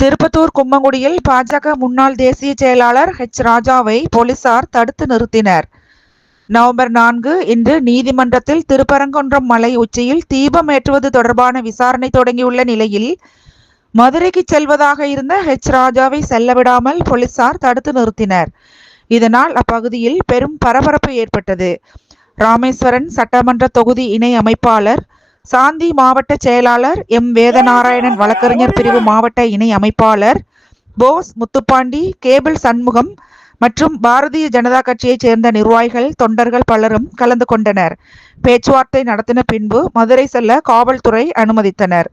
திருப்பத்தூர் கும்மங்குடியில் பாஜக முன்னாள் தேசிய செயலாளர் ஹெச் ராஜாவை போலீசார் தடுத்து நிறுத்தினர். நவம்பர் நான்கு இன்று நீதிமன்றத்தில் திருப்பரங்குன்றம் மலை உச்சியில் தீபம் ஏற்றுவது தொடர்பான விசாரணை தொடங்கியுள்ள நிலையில், மதுரைக்கு செல்வதாக இருந்த ஹெச் ராஜாவை செல்லவிடாமல் போலீசார் தடுத்து நிறுத்தினர். இதனால் அப்பகுதியில் பெரும் பரபரப்பு ஏற்பட்டது. ராமேஸ்வரன் சட்டமன்ற தொகுதி இணை அமைப்பாளர், சாந்தி மாவட்ட செயலாளர் எம். வேதநாராயணன் வழக்கறிஞர் பிரிவு மாவட்ட இணை அமைப்பாளர் போஸ் முத்துப்பாண்டி, கேபிள் சண்முகம் மற்றும் பாரதிய ஜனதா கட்சியைச் சேர்ந்த நிர்வாகிகள், தொண்டர்கள் பலரும் கலந்து கொண்டனர். பேச்சுவார்த்தை நடத்தின பின்பு மதுரை செல்ல காவல்துறை அனுமதித்தனர்.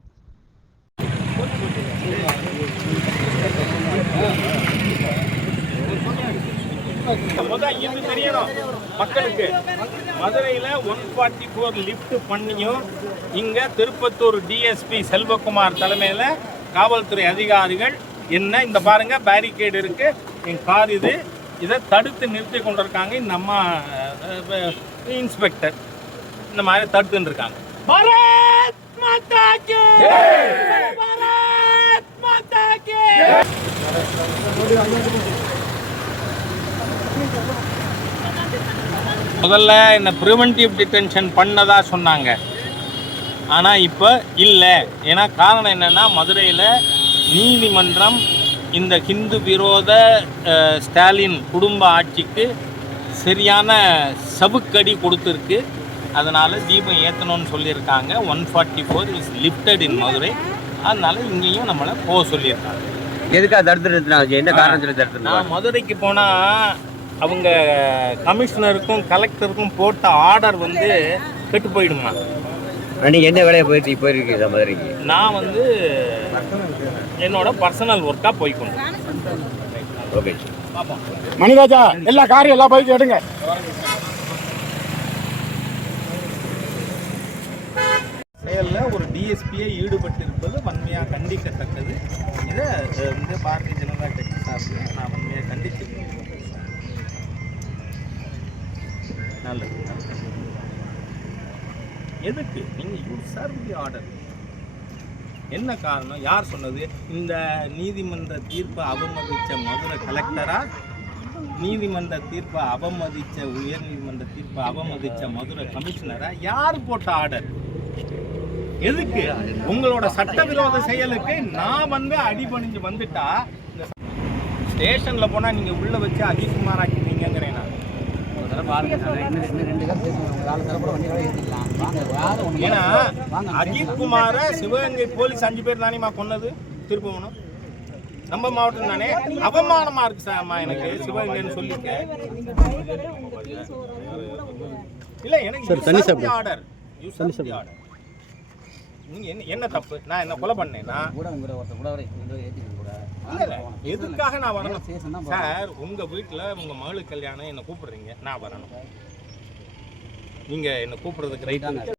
மக்களுக்கு மதுரையில் ஒன் ஃபார்ட்டி ஃபோர் லிஃப்ட் பண்ணியும் இங்கே திருப்பத்தூர் டிஎஸ்பி செல்வகுமார் தலைமையில் காவல்துறை அதிகாரிகள் என்ன இந்த பாருங்க பேரிகேடு இருக்கு. என் கார் இது. இதை தடுத்து நிறுத்தி கொண்டிருக்காங்க இந்த அம்மா இன்ஸ்பெக்டர் இந்த மாதிரி தடுத்துன்னு இருக்காங்க. பாரத் மாதா கி பாரத் மாதா கி முதல்ல என்ன ப்ரிவென்டிவ் டிடென்ஷன் பண்ணதா சொன்னாங்க. ஆனால் இப்போ இல்லை. ஏன்னா காரணம் என்னென்னா மதுரையில் நீதிமன்றம் இந்த ஹிந்து விரோத ஸ்டாலின் குடும்ப ஆட்சிக்கு சரியான சவுக்கடி கொடுத்துருக்கு. அதனால் தீபம் ஏற்றணும்னு சொல்லியிருக்காங்க. One forty four is lifted in Madurai அதனால் இங்கேயும் நம்மளை போக சொல்லியிருக்காங்க. எதுக்காக தடுத்து நிறுத்தினாங்க? என்ன காரணத்தில் தடுத்து நான் மதுரைக்கு போனால் அவங்க கமிஷனருக்கும் கலெக்டருக்கும் போட்ட ஆர்டர் வந்து கெட்டு போயிடுமா? நீங்கள் என்ன வேலையை போயிட்டு போயிருக்கீங்க மதுரைக்கு நான் வந்து என்னோட பர்சனல் ஒர்க்காக போய்க்கொண்டு. ஓகே மணிராஜா எல்லா காரியம் எல்லா பைக்கும் எடுங்க. செயலில் ஒரு டிஎஸ்பியை ஈடுபட்டிருப்பது வன்மையாக கண்டிக்கத்தக்கது. இதை வந்து பாரதிய ஜனதா கட்சி சார்பில் நான் வன்மையாக கண்டித்து நல்லது நல்லது. எதுக்கு? நீங்கள் யூ சர்வ் தி ஆர்டர். என்ன காரணம்? யார் சொன்னது? இந்த நீதிமன்ற தீர்ப்பை அவமதித்த மதுரை கலெக்டரா? நீதிமன்ற தீர்ப்பை அவமதித்த உயர் நீதிமன்ற தீர்ப்பை அவமதித்த மதுரை கமிஷனரா? யார் போட்ட ஆர்டர்? எதுக்கு? உங்களோட சட்டவிரோத செயலுக்கு நான் வந்து அடிபணிஞ்சு வந்துட்டா இந்த ஸ்டேஷனில் போனால் நீங்கள் உள்ள வச்சு அஜித்குமார் ஆக்கிட்டீங்கிறேன் நான். ஏன்னா அஜித்குமார சிவகங்கை போலீஸ் அஞ்சு பேர் தானேமா கொன்னது? திருப்பவனம். நம்ம மாவட்டம் தானே? அவமானமா இருக்கு சார்மா எனக்கு சிவகங்கைன்னு சொல்லிக்க. இல்ல எனக்கு ஆர்டர். ஆர்டர். நீங்க என்ன என்ன தப்பு? நான் என்ன கொலை பண்ணேன்னா. எதுக்காக நான் வரணும்? சார் உங்க வீட்டுல உங்க மகளுக்கு கல்யாணம் என்ன கூப்பிடுறீங்க? நான் வரணும். நீங்கள் என்னை கூப்பிட்றதுக்கு ரைட்